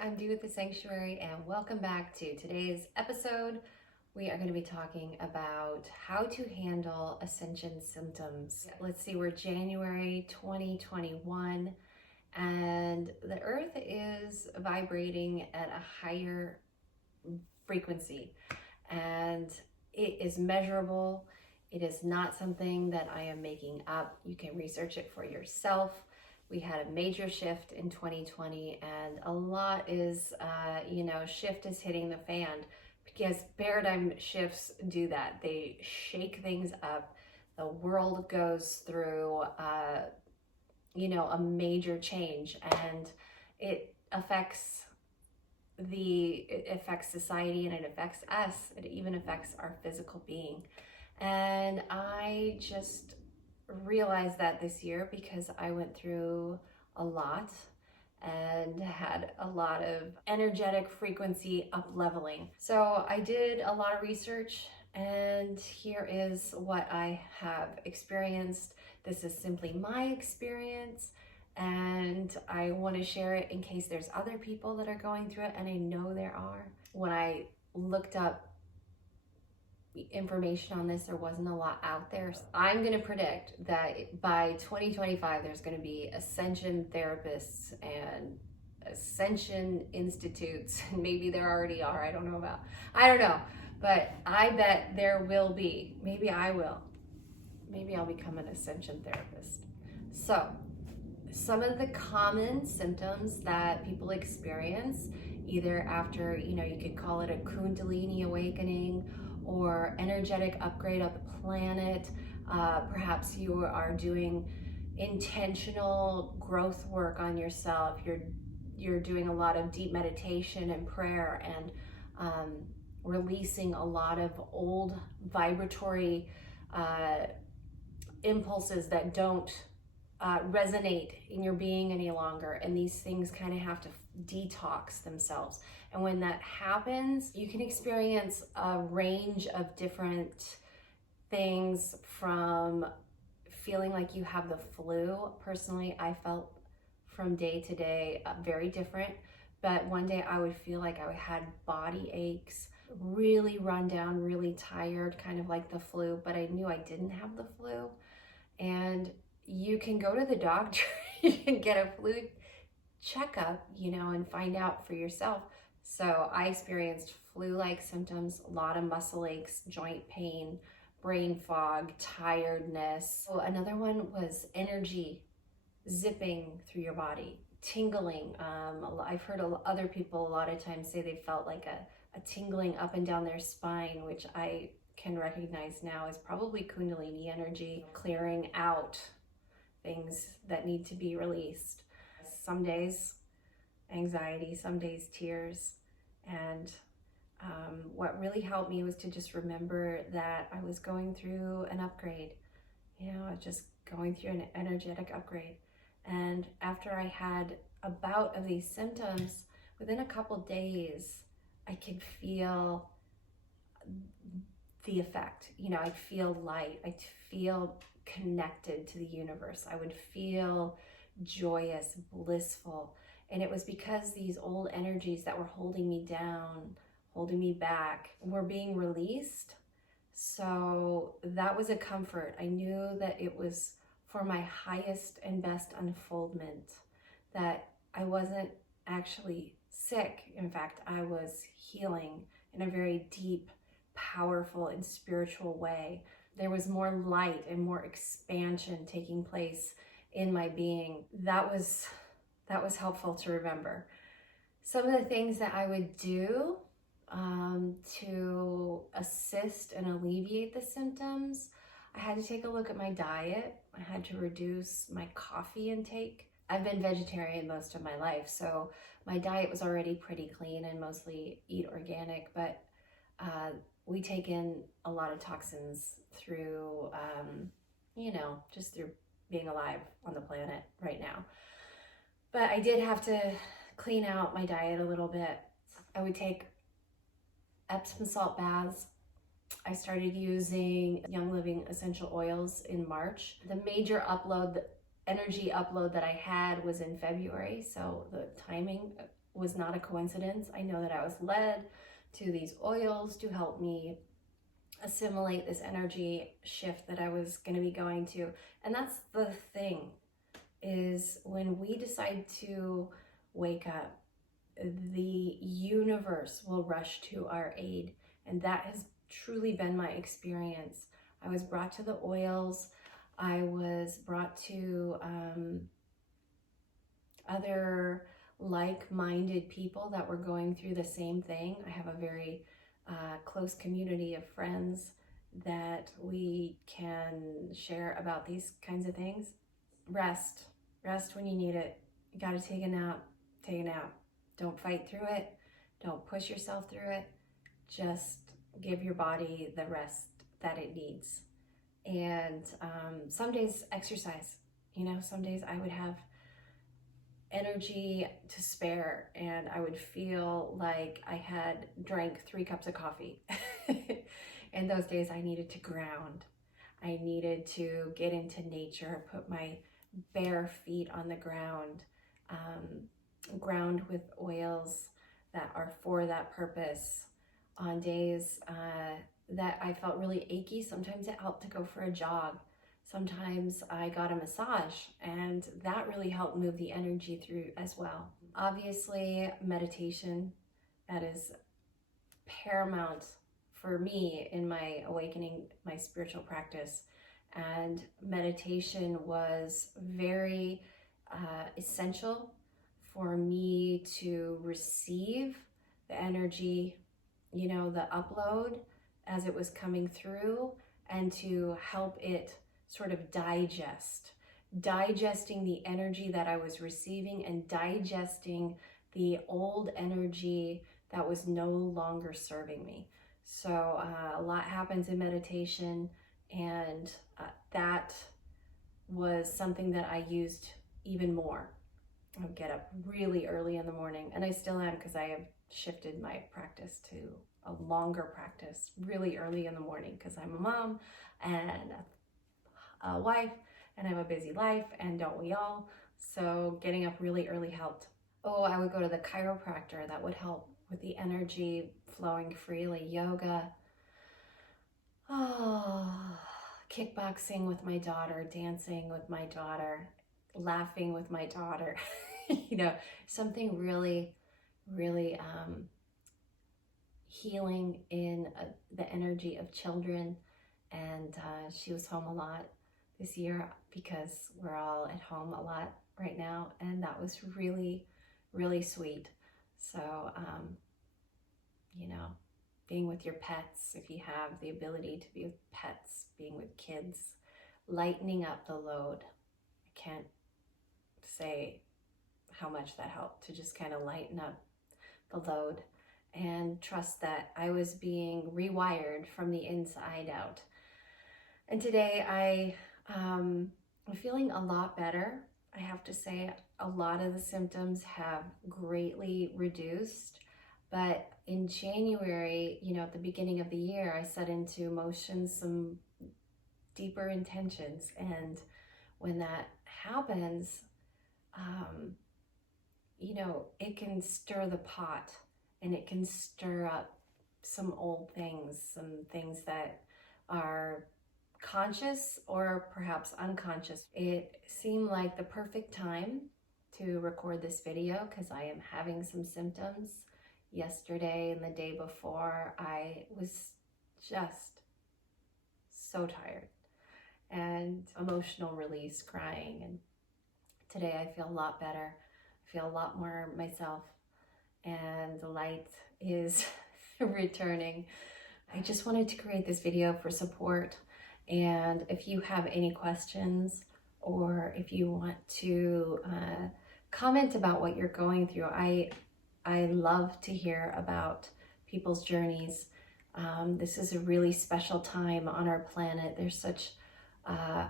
I'm Dee with the Sanctuary, and welcome back to today's episode. We are going to be talking about how to handle Ascension symptoms. Let's see, we're January 2021, and the Earth is vibrating at a higher frequency, and it is measurable. It is not something that I am making up. You can research it for yourself. We had a major shift in 2020, and a lot is, shift is hitting the fan, because paradigm shifts do that. They shake things up. The world goes through, a major change, and it affects society, and it affects us. It even affects our physical being. And I just realized that this year because I went through a lot and had a lot of energetic frequency up leveling. So I did a lot of research, and here is what I have experienced. This is simply my experience, and I want to share it in case there's other people that are going through it, and I know there are. When I looked up information on this, there wasn't a lot out there. I'm going to predict that by 2025 there's going to be Ascension therapists and Ascension institutes. Maybe there already are. I don't know, but I bet there will be. Maybe I will. Maybe I'll become an Ascension therapist. So some of the common symptoms that people experience, either after, you could call it a Kundalini awakening or energetic upgrade of the planet. Perhaps you are doing intentional growth work on yourself. You're doing a lot of deep meditation and prayer, and releasing a lot of old vibratory impulses that don't resonate in your being any longer. And these things kind of have to detox themselves. And when that happens, you can experience a range of different things, from feeling like you have the flu. Personally, I felt from day to day very different. But one day I would feel like I had body aches, really run down, really tired, kind of like the flu, but I knew I didn't have the flu. And you can go to the doctor, you can get a flu checkup, and find out for yourself. So I experienced flu-like symptoms, a lot of muscle aches, joint pain, brain fog, tiredness. So another one was energy zipping through your body, tingling. I've heard other people a lot of times say they felt like a tingling up and down their spine, which I can recognize now is probably Kundalini energy clearing out things that need to be released. Some days anxiety, some days tears. And what really helped me was to just remember that I was going through an upgrade, just going through an energetic upgrade. And after I had a bout of these symptoms, within a couple days, I could feel the effect. I'd feel light. I'd feel connected to the universe. I would feel joyous, blissful. And it was because these old energies that were holding me down, holding me back, were being released. So that was a comfort. I knew that it was for my highest and best unfoldment, that I wasn't actually sick. In fact, I was healing in a very deep, powerful, and spiritual way. There was more light and more expansion taking place in my being. That was helpful to remember. Some of the things that I would do to assist and alleviate the symptoms, I had to take a look at my diet. I had to reduce my coffee intake. I've been vegetarian most of my life, so my diet was already pretty clean and mostly eat organic, but we take in a lot of toxins through, just through being alive on the planet right now. But I did have to clean out my diet a little bit. I would take Epsom salt baths. I started using Young Living essential oils in March. The major energy upload that I had was in February, so the timing was not a coincidence. I know that I was led to these oils to help me assimilate this energy shift that I was going to be going to. And that's the thing, is when we decide to wake up, the universe will rush to our aid. And that has truly been my experience. I was brought to the oils. I was brought to other like-minded people that were going through the same thing. I have a very close community of friends that we can share about these kinds of things. Rest when you need it. You got to take a nap. Don't fight through it. Don't push yourself through it. Just give your body the rest that it needs. And some days exercise. Some days I would have energy to spare and I would feel like I had drank 3 cups of coffee. In those days I needed to ground. I needed to get into nature, put my bare feet on the ground, ground with oils that are for that purpose. On days that I felt really achy, sometimes it helped to go for a jog. Sometimes I got a massage, and that really helped move the energy through as well. Obviously, meditation, that is paramount for me in my awakening, my spiritual practice. And meditation was very essential for me to receive the energy, the upload as it was coming through, and to help it sort of digesting the energy that I was receiving and digesting the old energy that was no longer serving me. So a lot happens in meditation, and that was something that I used even more. I would get up really early in the morning, and I still am, because I have shifted my practice to a longer practice really early in the morning, because I'm a mom and a wife, and I have a busy life, and don't we all? So getting up really early helped. I would go to the chiropractor. That would help with the energy flowing freely. Yoga, kickboxing with my daughter, dancing with my daughter, laughing with my daughter. Something really, really healing in the energy of children. And she was home a lot this year, because we're all at home a lot right now, and that was really, really sweet. So being with your pets, if you have the ability to be with pets, being with kids, lightening up the load. I can't say how much that helped to just kind of lighten up the load and trust that I was being rewired from the inside out. And today I'm feeling a lot better. I have to say, a lot of the symptoms have greatly reduced. But in January, at the beginning of the year, I set into motion some deeper intentions. And when that happens, it can stir the pot, and it can stir up some old things, some things that are conscious or perhaps unconscious. It seemed like the perfect time to record this video, because I am having some symptoms. Yesterday and the day before, I was just so tired, and emotional release, crying. And today I feel a lot better. I feel a lot more myself, and the light is returning. I just wanted to create this video for support. And if you have any questions, or if you want to comment about what you're going through, I love to hear about people's journeys. This is a really special time on our planet. There's such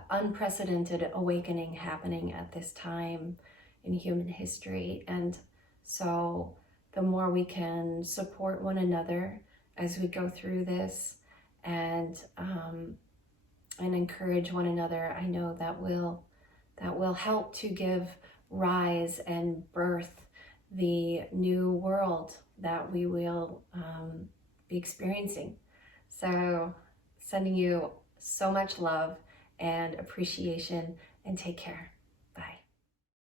unprecedented awakening happening at this time in human history. And so the more we can support one another as we go through this, and encourage one another, I know that will help to give rise and birth the new world that we will be experiencing. So sending you so much love and appreciation, and take care.